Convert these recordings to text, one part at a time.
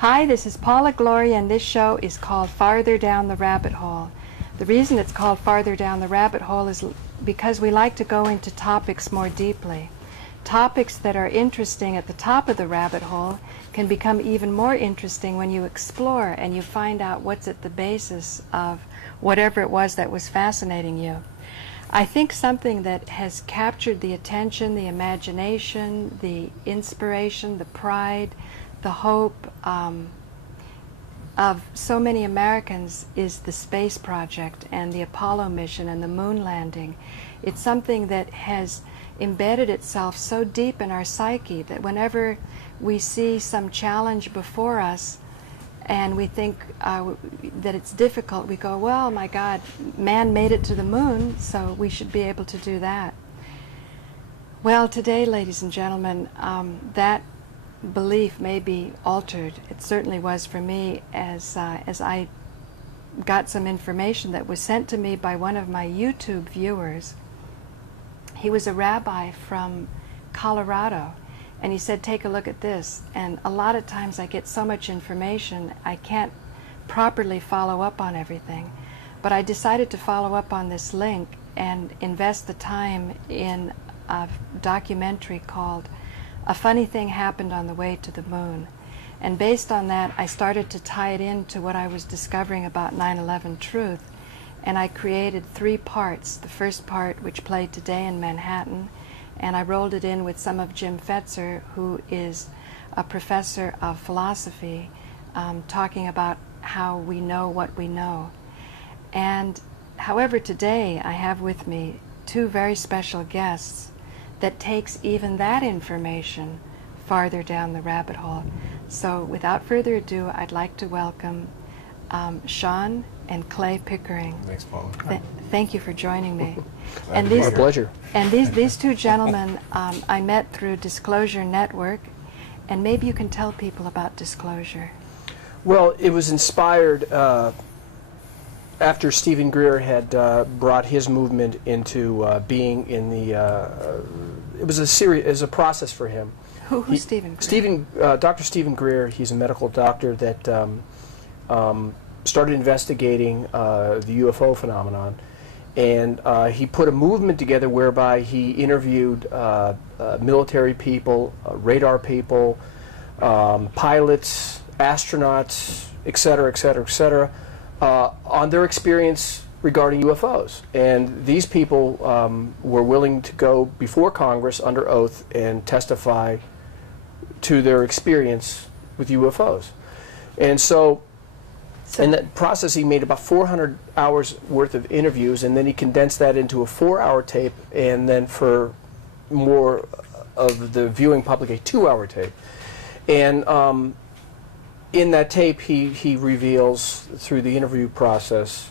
Hi, this is Paula, Gloria, and this show is called Farther Down the Rabbit Hole. The reason it's called Farther Down the Rabbit Hole is because we like to go into topics more deeply. Topics that are interesting at the top of the rabbit hole can become even more interesting when you explore and you find out what's at the basis of whatever it was that was fascinating you. I think something that has captured the attention, the imagination, the inspiration, the pride, the hope of so many Americans is the space project and the Apollo mission and the moon landing. It's something that has embedded itself so deep in our psyche that whenever we see some challenge before us and we think that it's difficult, we go, well, my God, man made it to the moon, so we should be able to do that. Well, today, ladies and gentlemen, that belief may be altered. It certainly was for me as I got some information that was sent to me by one of my YouTube viewers. He was a rabbi from Colorado, and he said, take a look at this. And a lot of times I get so much information I can't properly follow up on everything. But I decided to follow up on this link and invest the time in a documentary called A Funny Thing Happened on the Way to the Moon. And based on that, I started to tie it into what I was discovering about 9/11 truth. And I created 3 parts. The first part, which played today in Manhattan, and I rolled it in with some of Jim Fetzer, who is a professor of philosophy, talking about how we know what we know. And however, today I have with me 2 very special guests that takes even that information farther down the rabbit hole. So without further ado, I'd like to welcome Shawn and Clay Pickering. Thanks, Paula. Thank you for joining me. And these, my pleasure. And these 2 gentlemen I met through Disclosure Network, and maybe you can tell people about Disclosure. Well, it was inspired after Stephen Greer had brought his movement into being in the. It was a process for him. Who's Stephen Greer? Dr. Stephen Greer. He's a medical doctor that started investigating the UFO phenomenon, and he put a movement together whereby he interviewed military people, radar people, pilots, astronauts, etc., etc., etc., on their experience regarding UFOs. And these people were willing to go before Congress under oath and testify to their experience with UFOs. And so in that process, he made about 400 hours worth of interviews, and then he condensed that into a 4-hour tape, and then for more of the viewing public, a 2-hour tape. And in that tape, he reveals through the interview process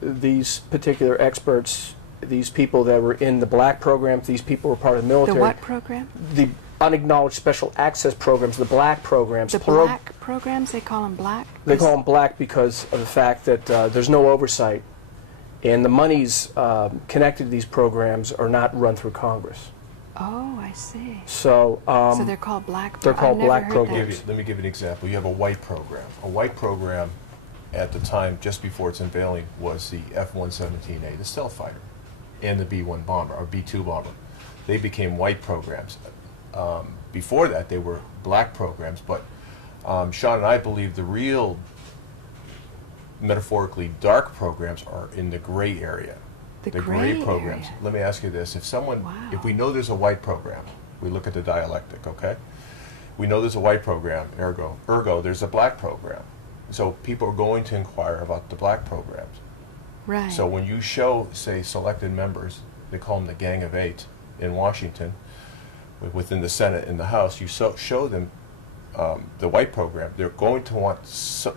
these particular experts, these people that were in the black programs, these people were part of the military. The what program? The unacknowledged special access programs, the black programs. The black programs, they call them black? They call them black because of the fact that there's no oversight, and the monies connected to these programs are not run through Congress. Oh, I see. So they're called black programs? They're called black programs. Let me give you an example. You have a white program. A white program at the time, just before its unveiling, was the F-117A, the stealth fighter, and the B-1 bomber, or B-2 bomber. They became white programs. Before that, they were black programs, but Shawn and I believe the real, metaphorically, dark programs are in the gray area. The gray programs. Area. Let me ask you this. If someone, Wow. if we know there's a white program, we look at the dialectic, okay? We know there's a white program, ergo there's a black program. So people are going to inquire about the black programs. Right. So when you show, say, selected members, they call them the Gang of 8 in Washington, within the Senate and the House, you show them the white program. They're going to want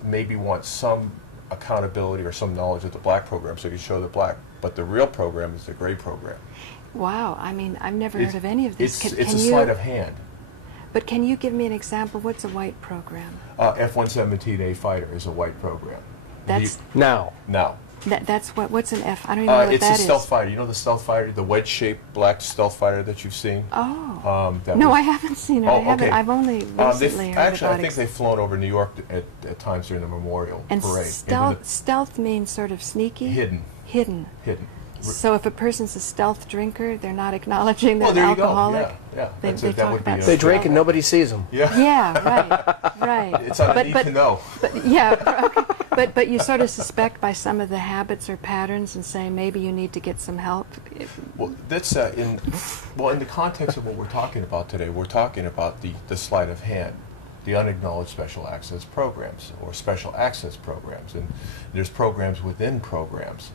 maybe some accountability or some knowledge of the black program, so you show the black. But the real program is the gray program. Wow, I mean, I've never heard of any of this. It's a sleight of hand. But can you give me an example? What's a white program? F-117A fighter is a white program. That's Now. That's what's an F? I don't even know what it's that a is. stealth fighter. You know the stealth fighter, the wedge-shaped black stealth fighter that you've seen? Oh. That No, was- I haven't seen it. Oh, I haven't. okay. I've only recently heard Actually, I about think it. they've flown over New York at times during the memorial And parade. stealth means sort of sneaky? Hidden. Hidden. Hidden. So if a person's a stealth drinker, they're not acknowledging they're Well, there an you go. alcoholic? Yeah. They That talk would be about a- They drink and nobody sees them. Yeah. Yeah, right. It's underneath to know. But yeah, okay. But you sort of suspect by some of the habits or patterns and say maybe you need to get some help. Well, that's in the context of what we're talking about today. We're talking about the sleight of hand, the unacknowledged special access programs or special access programs, and there's programs within programs.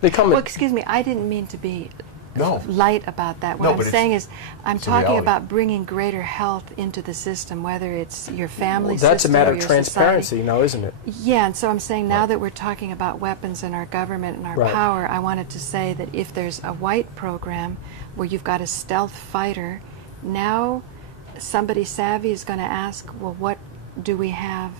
They come Well, in, excuse me, I didn't mean to be No. light about that. What No, I'm but it's- saying is I'm it's a talking reality. about bringing greater health into the system, whether it's your family that's a system matter or of your transparency, society. now, isn't it? Yeah, and so I'm saying now Right. that we're talking about weapons in our government and our Right. power, I wanted to say that if there's a white program where you've got a stealth fighter, now somebody savvy is going to ask, well, what do we have?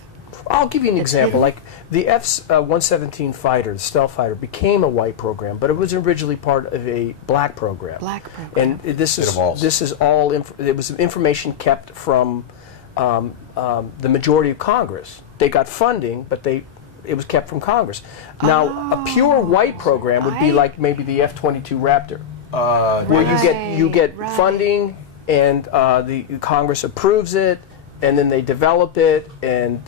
I'll give you an It's example. hidden. Like the F-117 fighter, the stealth fighter, became a white program, but it was originally part of a black program. Black program. And this It evolves. is all it was information kept from the majority of Congress. They got funding, but it was kept from Congress. Now, a pure white program would be Right. like maybe the F-22 Raptor, where you get Right. funding and the Congress approves it, and then they develop it, and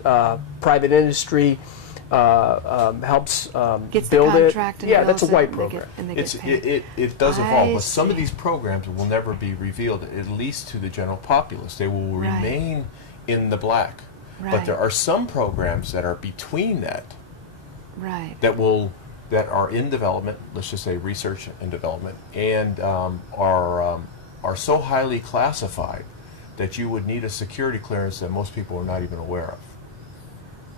private industry helps Gets the build it. contract and Yeah, that's a builds it, white and they get- program. and they get It's, paid. it does I evolve, but some of see. these programs will never be revealed, at least to the general populace. They will Right. remain in the black. But Right. there are some programs that are between that Right. that are in development, let's just say research and development, and are so highly classified that you would need a security clearance that most people are not even aware of.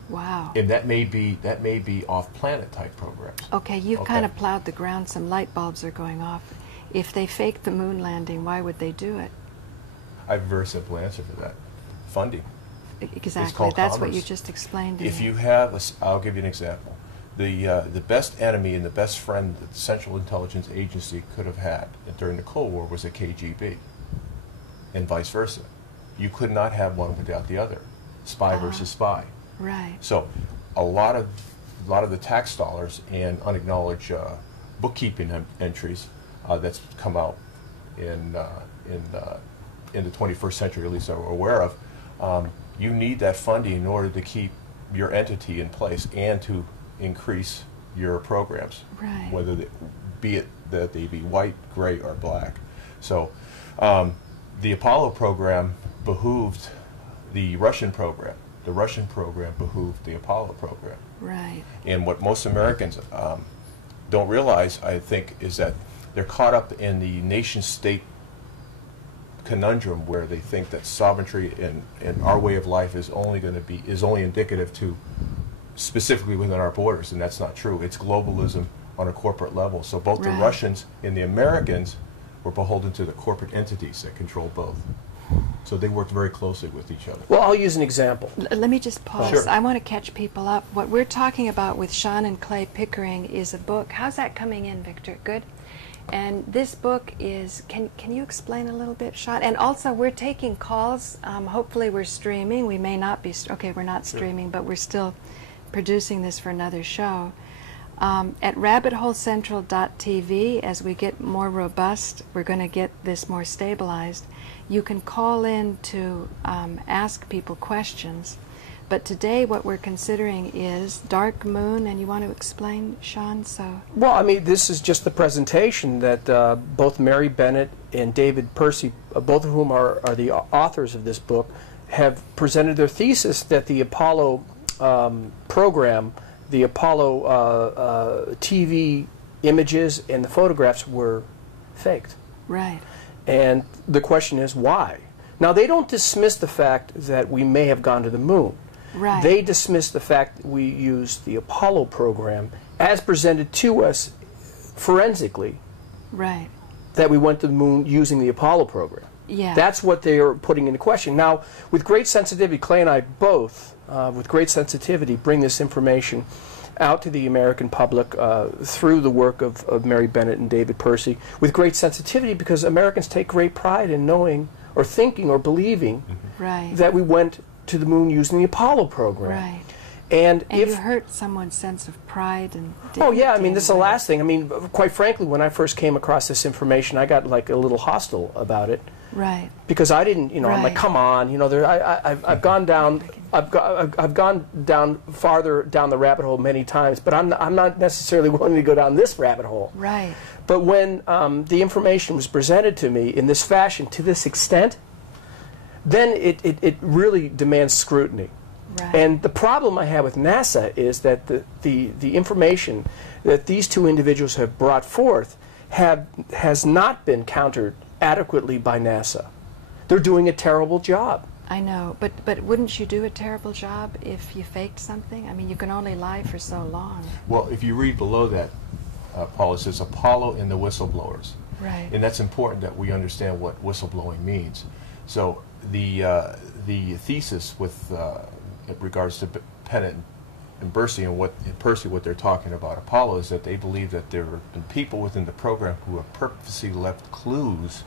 Wow. And that may be off-planet type programs. Okay, you've Okay. kind of plowed the ground. Some light bulbs are going off. If they faked the moon landing, why would they do it? I have a very simple answer to that: funding. Exactly. called That's what you commerce. just explained to If me. you have, I'll give you an example. The best enemy and the best friend that the Central Intelligence Agency could have had during the Cold War was the KGB, and vice versa. You could not have one without the other. Spy versus spy. Right. So, a lot of the tax dollars and unacknowledged bookkeeping entries that's come out in the 21st century, at least that we're aware of. You need that funding in order to keep your entity in place and to increase your programs, Right. whether be white, gray, or black. So, the Apollo program behooved the Russian program. The Russian program behooved the Apollo program. Right. And what most Americans don't realize, I think, is that they're caught up in the nation-state conundrum where they think that sovereignty and our way of life is only indicative to specifically within our borders, and that's not true. It's globalism on a corporate level. So both the Right. Russians and the Americans were beholden to the corporate entities that control both. So they worked very closely with each other. Well, I'll use an example. Let me just pause. Sure. I want to catch people up. What we're talking about with Shawn and Clay Pickering is a book. How's that coming in, Victor? Good? And this book is, can you explain a little bit, Shawn? And also, we're taking calls. Hopefully we're streaming. We may not be, okay, we're not streaming, but we're still producing this for another show. At rabbitholecentraldottv, as we get more robust, we're going to get this more stabilized. You can call in to ask people questions. But today what we're considering is dark moon, and you want to explain, Shawn? So. Well, I mean, this is just the presentation that both Mary Bennett and David Percy, both of whom are the authors of this book, have presented their thesis that the Apollo program, the Apollo TV images and the photographs were faked. Right. And the question is, why? Now, they don't dismiss the fact that we may have gone to the moon. Right. They dismiss the fact that we used the Apollo program as presented to us forensically, Right. that we went to the moon using the Apollo program. Yeah. That's what they are putting into question. Now, with great sensitivity, Clay and I both, with great sensitivity, bring this information out to the American public through the work of Mary Bennett and David Percy with great sensitivity, because Americans take great pride in knowing or thinking or believing right. that we went to the moon using the Apollo program. Right. And if you hurt someone's sense of pride and dignity. Oh yeah, I mean, this is the last thing. I mean, quite frankly, when I first came across this information, I got like a little hostile about it. Right. Because I didn't, you know, I'm like, come on, you know, I've gone down, I've gone down farther down the rabbit hole many times, but I'm not necessarily willing to go down this rabbit hole. Right. But when the information was presented to me in this fashion, to this extent, then it really demands scrutiny. Right. And the problem I have with NASA is that the information that these two individuals have brought forth has not been countered adequately by NASA. They're doing a terrible job. I know, but wouldn't you do a terrible job if you faked something? I mean, you can only lie for so long. Well, if you read below that, Paula, it says Apollo and the whistleblowers. Right. And that's important that we understand what whistleblowing means. So the thesis with in regards to Bennett and Percy and what they're talking about Apollo is that they believe that there have been people within the program who have purposely left clues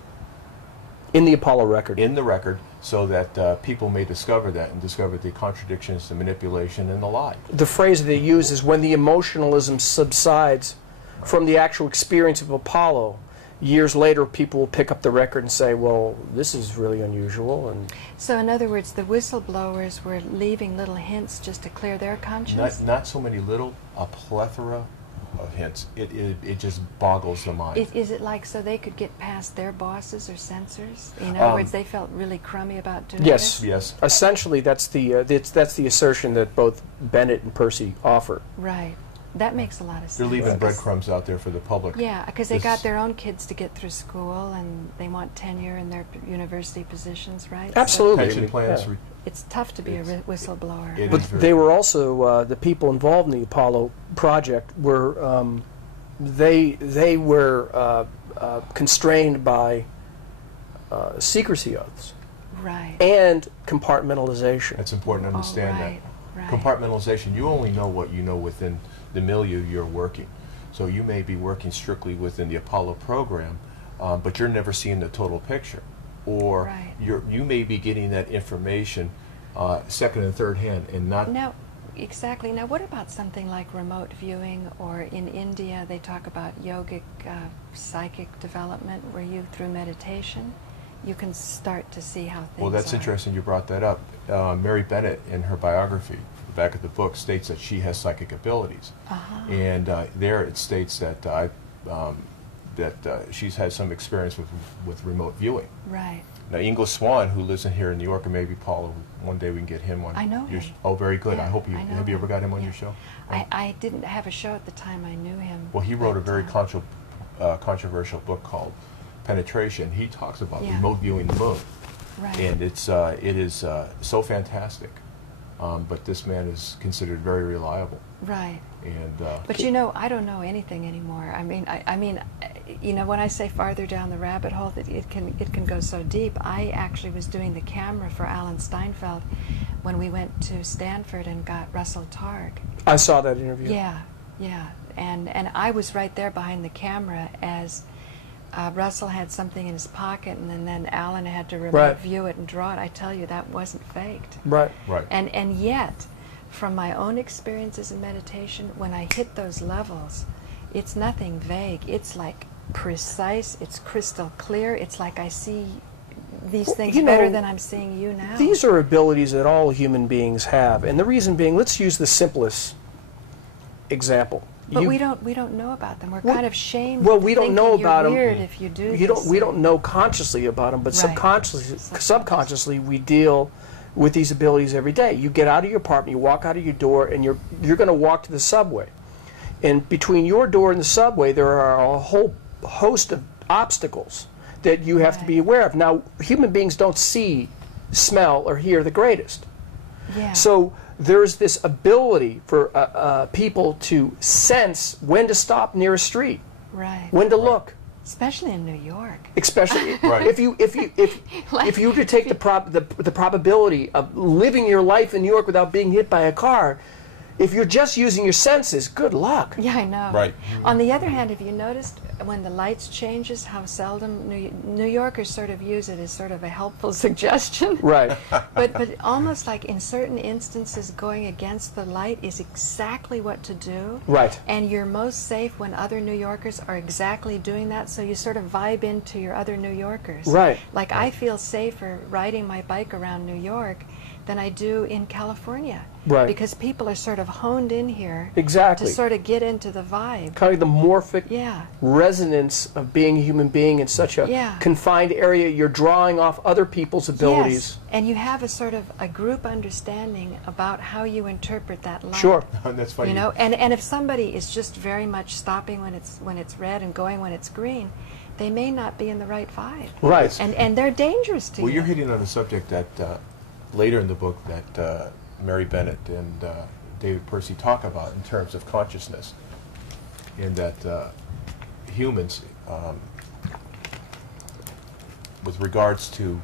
in the Apollo record. In the record, so that people may discover that and discover the contradictions, the manipulation, and the lie. The phrase they use is when the emotionalism subsides from the actual experience of Apollo, years later people will pick up the record and say, well, this is really unusual. And so in other words, the whistleblowers were leaving little hints just to clear their conscience? Not so many little, a plethora of hints. It just boggles the mind. Is it like so they could get past their bosses or censors? In other words, they felt really crummy about doing yes, this? Yes. Essentially, that's the assertion that both Bennett and Percy offer. Right. That makes a lot of sense. They're leaving breadcrumbs out there for the public. Yeah, because they got their own kids to get through school, and they want tenure in their university positions, right? Absolutely. Pension plans. Yeah. It's tough to be a whistleblower. But they were also the people involved in the Apollo project were they were constrained by secrecy oaths, right, and compartmentalization. It's important to understand right, that. Right. Compartmentalization, you only know what you know within the milieu you're working. So you may be working strictly within the Apollo program, but you're never seeing the total picture. Or right. you may be getting that information second and third hand and not... Now, exactly. Now, what about something like remote viewing, or in India they talk about yogic psychic development, where you, through meditation, you can start to see how things Well, that's are. interesting you brought that up. Mary Bennett, in her biography, the back of the book, states that she has psychic abilities. And there it states that she's had some experience with remote viewing. Right. Now, Ingo Swan, who lives in here in New York, and maybe Paula, one day we can get him on. I know him. Oh, very good. Yeah, I hope you I know have you ever him. got him on Yeah. your show? I didn't have a show at the time I knew him. Well, he wrote a very but, controversial book called Penetration. He talks about Yeah. remote viewing the moon, right. and it is so fantastic. But this man is considered very reliable. Right. And But you know, I don't know anything anymore. I mean, you know, when I say farther down the rabbit hole, that it can go so deep. I actually was doing the camera for Alan Steinfeld when we went to Stanford and got Russell Targ. I saw that interview. Yeah, yeah, and I was right there behind the camera as Russell had something in his pocket, and then Alan had to remote Right. view it and draw it. I tell you, that wasn't faked. Right. right. And yet, from my own experiences in meditation, when I hit those levels, it's nothing vague. It's like precise, it's crystal clear. It's like I see these things you better know, than I'm seeing you now. These are abilities that all human beings have, and the reason being, let's use the simplest example. But we don't know about them. We're Well, kind of shamed. Well, we don't know about them. Weird if you do. We don't know consciously about them, but Right. subconsciously we deal with these abilities every day. You get out of your apartment, you walk out of your door, and you're going to walk to the subway. And between your door and the subway, there are a whole host of obstacles that you have to be aware of. Now, human beings don't see, smell, or hear the greatest. Yeah. So there's this ability for people to sense when to stop near a street, right. when to look. Especially in New York. Especially Right. if you were to take the probability of living your life in New York without being hit by a car, If you're just using your senses, good luck. Yeah, I know. Right. On the other hand, have you noticed when the lights changes how seldom New Yorkers sort of use it as sort of a helpful suggestion? Right. But almost like in certain instances going against the light is exactly what to do. Right. And you're most safe when other New Yorkers are exactly doing that, so you sort of vibe into your other New Yorkers. Right. Like I feel safer riding my bike around New York than I do in California. Right. Because people are sort of honed in here Exactly. to sort of get into the vibe. Kind of the morphic Yeah. resonance of being a human being in such a Yeah. confined area. You're drawing off other people's abilities. Yes, and you have a sort of a group understanding about how you interpret that light. Sure. That's funny. You know, and if somebody is just very much stopping when it's red and going when it's green, they may not be in the right vibe. Right. And they're dangerous to Well, you. you're hitting on a subject that later in the book that Mary Bennett and David Percy talk about in terms of consciousness, in that humans, with regards to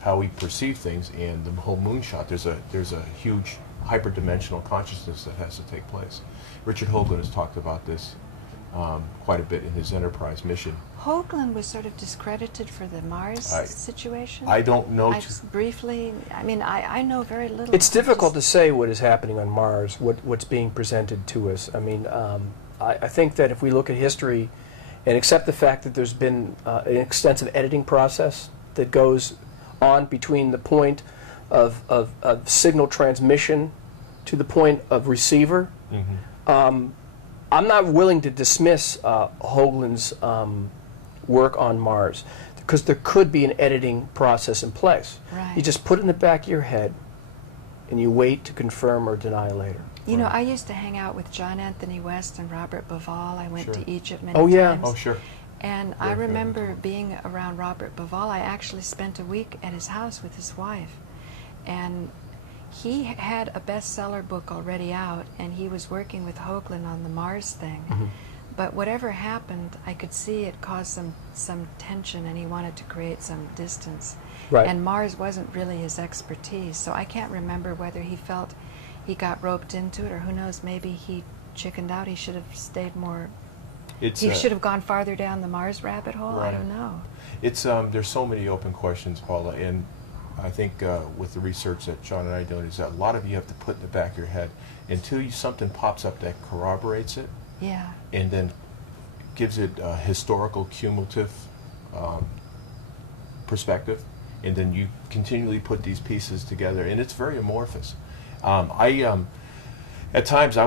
how we perceive things and the whole moonshot, there's a huge hyperdimensional consciousness that has to take place. Richard Hoagland has talked about this quite a bit in his Enterprise mission. Hoagland was sort of discredited for the Mars situation. I don't know. Briefly, I mean, I know very little. It's difficult to say what is happening on Mars, what's being presented to us. I mean, I think that if we look at history and accept the fact that there's been an extensive editing process that goes on between the point of signal transmission to the point of receiver, I'm not willing to dismiss Hoagland's work on Mars, because there could be an editing process in place. Right. You just put it in the back of your head and you wait to confirm or deny later. You know, I used to hang out with John Anthony West and Robert Bauval. I went to Egypt many times. Oh, sure. And I remember being around Robert Bauval. I actually spent a week at his house with his wife. And he had a bestseller book already out, and he was working with Hoagland on the Mars thing. But whatever happened, I could see it caused some tension, and he wanted to create some distance. Right. And Mars wasn't really his expertise, so I can't remember whether he felt he got roped into it, or who knows, maybe he chickened out. He should have stayed more. He should have gone farther down the Mars rabbit hole. Right. I don't know. It's there's so many open questions, Paula, and I think with the research that Shawn and I are doing, is that a lot of you have to put in the back of your head until something pops up that corroborates it. Yeah. And then gives it a historical, cumulative perspective, and then you continually put these pieces together, and it's very amorphous. At times I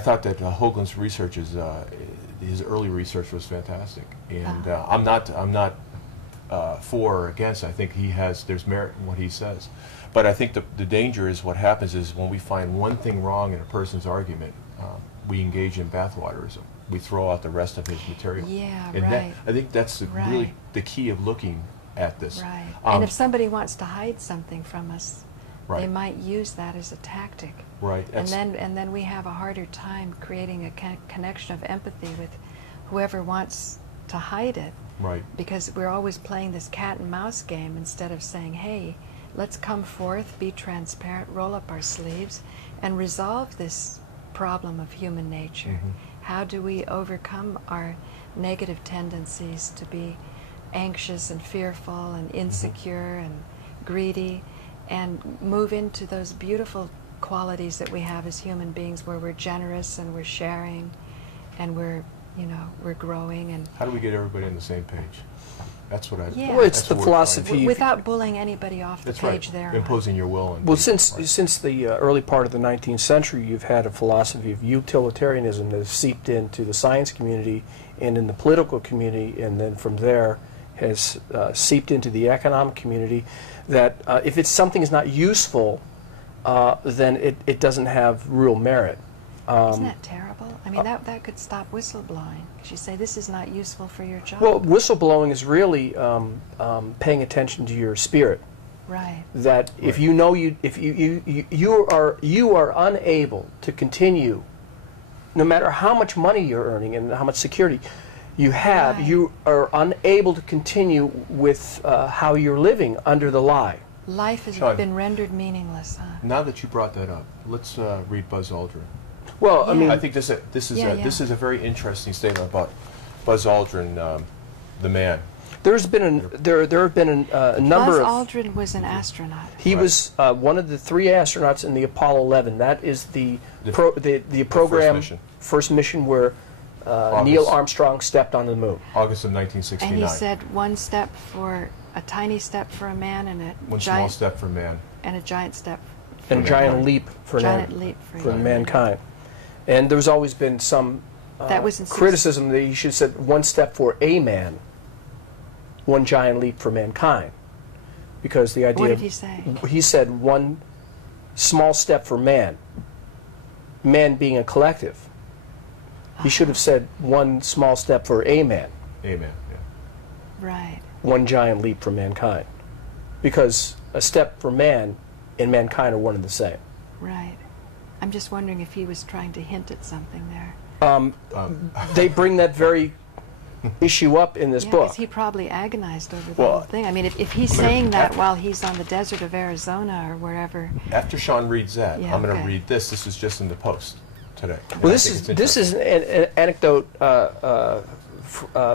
thought that Hoagland's research his early research was fantastic, and I'm not for or against. I think there's merit in what he says, but I think the danger is what happens is when we find one thing wrong in a person's argument, we engage in bathwaterism. We throw out the rest of his material. Yeah, and right. I think that's really the key of looking at this. Right. And if somebody wants to hide something from us, Right. they might use that as a tactic. Right. And then we have a harder time creating a connection of empathy with whoever wants to hide it. Right. Because we're always playing this cat and mouse game instead of saying, hey, let's come forth, be transparent, roll up our sleeves, and resolve this problem of human nature. How do we overcome our negative tendencies to be anxious and fearful and insecure and greedy, and move into those beautiful qualities that we have as human beings, where we're generous and we're sharing and we're growing. And how do we get everybody on the same page? That's what I. Yeah. Well, it's that's the what we're philosophy. finding. without bullying anybody off the That's page right. there. Imposing your will. On Well, people. since the early part of the 19th century, you've had a philosophy of utilitarianism that has seeped into the science community and in the political community, and then from there has seeped into the economic community, that if something is not useful, then it doesn't have real merit. Isn't that terrible? I mean, that could stop whistleblowing. You say, this is not useful for your job. Well, whistleblowing is really paying attention to your spirit. Right. That if you know if you are unable to continue, no matter how much money you're earning and how much security you have, Right. you are unable to continue with how you're living under the lie. Life has Shawn, been rendered meaningless, huh? now that you brought that up, let's read Buzz Aldrin. Well, I Yeah. mean, I think this is a very interesting statement about Buzz Aldrin, the man. there have been a number Buzz of. Aldrin was an astronaut. He was one of the 3 astronauts in the Apollo 11. That is the program first mission where Neil Armstrong stepped on the moon. August of 1969. And he said a tiny step for a man and one small step for man. and a giant step And a giant leap for mankind. And there's always been some that was in criticism that he should have said one step for a man, one giant leap for mankind. Because the idea What did he say? He said one small step for man, man being a collective. He should have said one small step for a man. Amen. Yeah. Right. One giant leap for mankind. Because a step for man and mankind are one and the same. Right. I'm just wondering if he was trying to hint at something there. They bring that very issue up in this Yeah, book. 'cause he probably agonized over the whole thing. I mean, if he's saying that while he's on the desert of Arizona or wherever. After Shawn reads that, Yeah, I'm going to okay. read this. This is just in the Post today. Well, this is an anecdote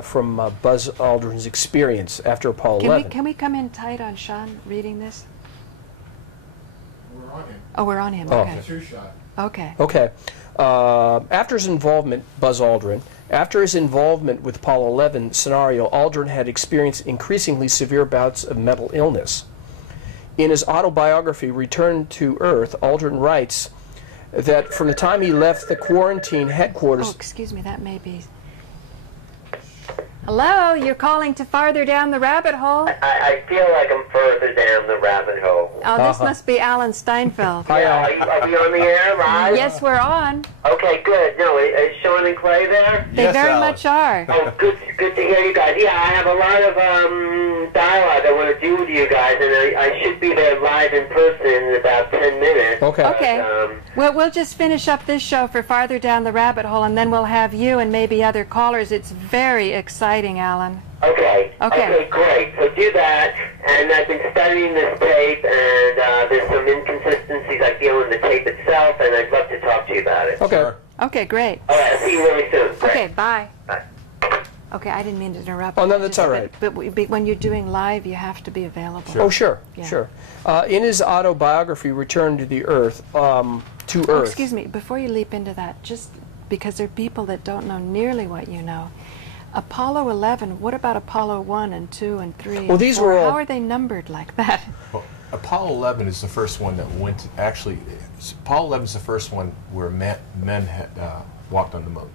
from Buzz Aldrin's experience after Apollo 11. Can we come in tight on Shawn reading this? We're on him. Oh, we're on him. Oh. Okay. Two-shot. Okay. Okay. After his involvement, Buzz Aldrin, after his involvement with Apollo 11 scenario, Aldrin had experienced increasingly severe bouts of mental illness. In his autobiography, Return to Earth, Aldrin writes that from the time he left the quarantine headquarters... Oh, excuse me, that may be... Hello, you're calling to farther down the rabbit hole. I feel like I'm further down the rabbit hole. Oh, this must be Alan Steinfeld. Hi, Al. Are we on the air live? Yes, we're on. Okay, good. No, is Shawn and Clay there? They Yes, very Alan. much are. Oh, good to hear you guys. Yeah, I have a lot of dialogue I want to do with you guys, and I should be there live in person in about 10 minutes. Okay. Okay. We'll just finish up this show for farther down the rabbit hole, and then we'll have you and maybe other callers. It's very exciting, Alan. Okay. Okay. Okay, great. So do that, and I've been studying this tape, and there's some inconsistencies I feel in the tape itself, and I'd love to talk to you about it. Okay. Sure. Okay, great. All right, I'll see you really soon. Great. Okay, bye. Bye. Okay, I didn't mean to interrupt. Oh, no, I that's just- all right. But when you're doing live, you have to be available. Oh, sure, Yeah. sure. In his autobiography, Return to the Earth, to Oh, Earth... excuse me, before you leap into that, just because there are people that don't know nearly what you know. Apollo 11, what about Apollo 1 and 2 and 3 Well, and these 4? were all- How are they numbered like that? Well, Apollo 11 is the first one that went. Actually, Apollo 11 is the first one where men had walked on the moon.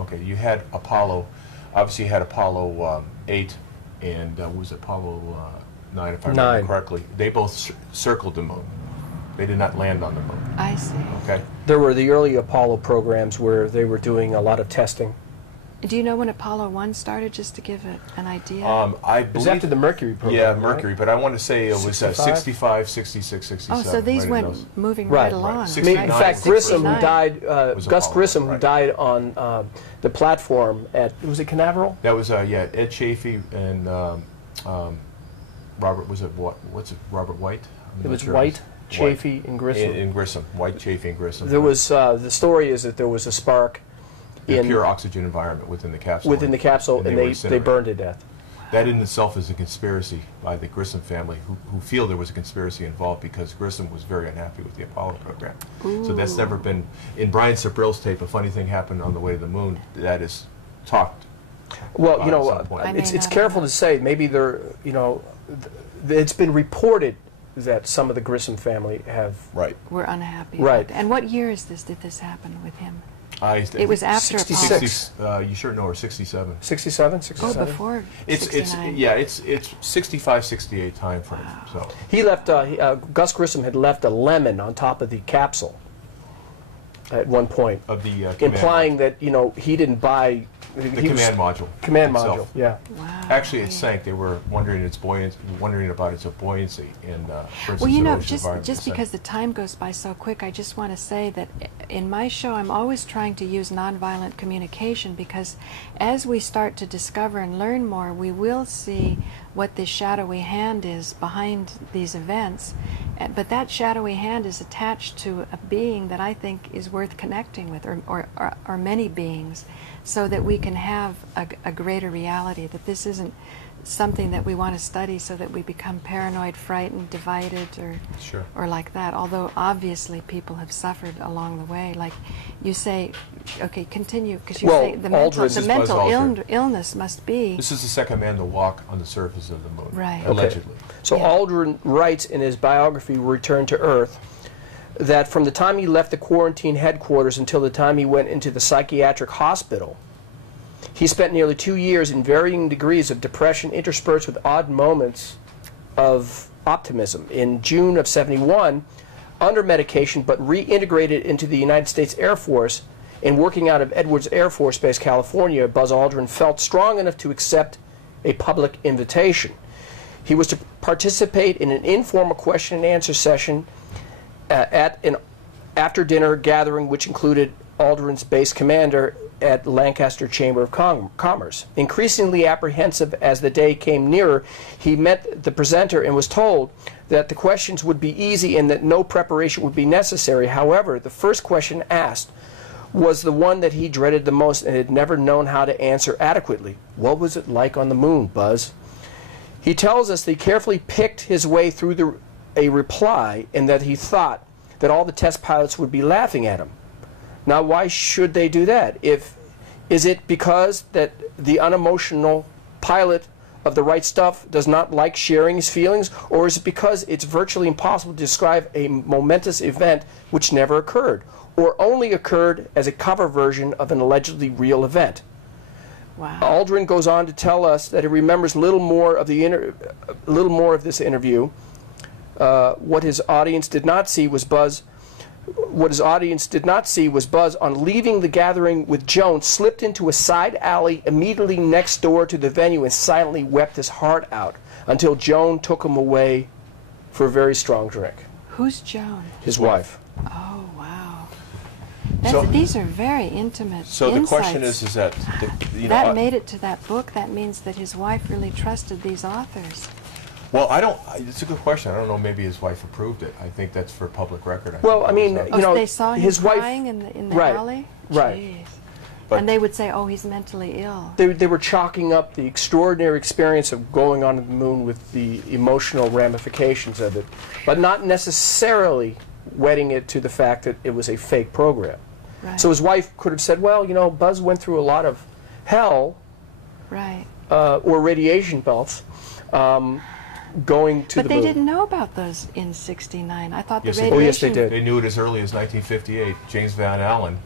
Okay, you had Apollo. Obviously, you had Apollo 8 and was it Apollo 9, if I remember 9. correctly. They both circled the moon. They did not land on the moon. I see. Okay. There were the early Apollo programs where they were doing a lot of testing. Do you know when Apollo 1 started, just to give it an idea? I It was believe after the Mercury program. Yeah, right? Mercury, but I want to say it was 65? 65, 66, 67. Oh, so these right in went those. moving Right. right along. Right. I mean, in 69, fact, Grissom, who 69. died, Was Gus Apollo, Grissom, who right. died on the platform at, was it Canaveral? That was yeah, Ed Chafee and Robert. Was it what's it? Robert White. I'm It not was sure. White, Chafee, and Grissom. And Grissom. White, Chafee, and Grissom. There was, the story is that there was a spark in a in pure oxygen environment within the capsule. within the capsule, and were they incinerated. burned to death. That in itself is a conspiracy by the Grissom family, who feel there was a conspiracy involved because Grissom was very unhappy with the Apollo program. So that's never been in Brian Sabrill's tape. A funny thing happened on the way to the moon. That is talked. Well, At you know, some point. I may it's not careful have. to say. Maybe there, you know, it's been reported that some of the Grissom family have. Right. We're unhappy. Right. about it. And what year is this? Did this happen with him? It was after 66. You sure know, or 67. 67, Oh, 67? before It's 69. yeah, it's 65, 68 time frame. So He left, Gus Grissom had left a lemon on top of the capsule at one point, of the command. implying that, you know, he didn't buy The command module. Command itself. module, yeah. Wow. Actually, it sank. They were wondering about its buoyancy in, for instance, Well, you in know, ocean environments. just because the time goes by so quick, I just want to say that in my show, I'm always trying to use nonviolent communication, because as we start to discover and learn more, we will see what this shadowy hand is behind these events. But that shadowy hand is attached to a being that I think is worth connecting with, or many beings, so that we can have a greater reality, that this isn't something that we want to study so that we become paranoid, frightened, divided, or like that. Although obviously people have suffered along the way. Like you say, okay, continue, because you say the mental illness must be. This is the second man to walk on the surface of the moon, right? Allegedly. Okay. So Aldrin writes in his biography, Return to Earth, that from the time he left the quarantine headquarters until the time he went into the psychiatric hospital, he spent nearly 2 years in varying degrees of depression interspersed with odd moments of optimism. In June of '71, under medication but reintegrated into the United States Air Force and working out of Edwards Air Force Base, California, Buzz Aldrin felt strong enough to accept a public invitation. He was to participate in an informal question and answer session at an after-dinner gathering which included Aldrin's base commander at Lancaster Chamber of Commerce. Increasingly apprehensive as the day came nearer, he met the presenter and was told that the questions would be easy and that no preparation would be necessary. However, the first question asked was the one that he dreaded the most and had never known how to answer adequately. What was it like on the moon, Buzz? He tells us that he carefully picked his way through a reply and that he thought that all the test pilots would be laughing at him. Now, why should they do that? Is it because that the unemotional pilot of the right stuff does not like sharing his feelings, or is it because it's virtually impossible to describe a momentous event which never occurred, or only occurred as a cover version of an allegedly real event? Wow. Aldrin goes on to tell us that he remembers little more of this interview. What his audience did not see was Buzz. What his audience did not see was Buzz, on leaving the gathering with Joan, slipped into a side alley immediately next door to the venue and silently wept his heart out until Joan took him away for a very strong drink. Who's Joan? His wife. Oh, wow. So, these are very intimate So insights. the question is that that made it to that book. That means that his wife really trusted these authors. Well, it's a good question. I don't know, maybe his wife approved it. I think that's for public record. Well, I mean, you know, they saw him his wife crying in the right, alley? Right. Jeez. But and they would say, oh, he's mentally ill. They were chalking up the extraordinary experience of going on the moon with the emotional ramifications of it, but not necessarily wedding it to the fact that it was a fake program. Right. So his wife could have said, well, you know, Buzz went through a lot of hell, Right. Or radiation belts, going to the moon. But they didn't know about those in '69. I thought Yes, the they radiation... did. Yes, they did. They knew it as early as 1958. James Van Allen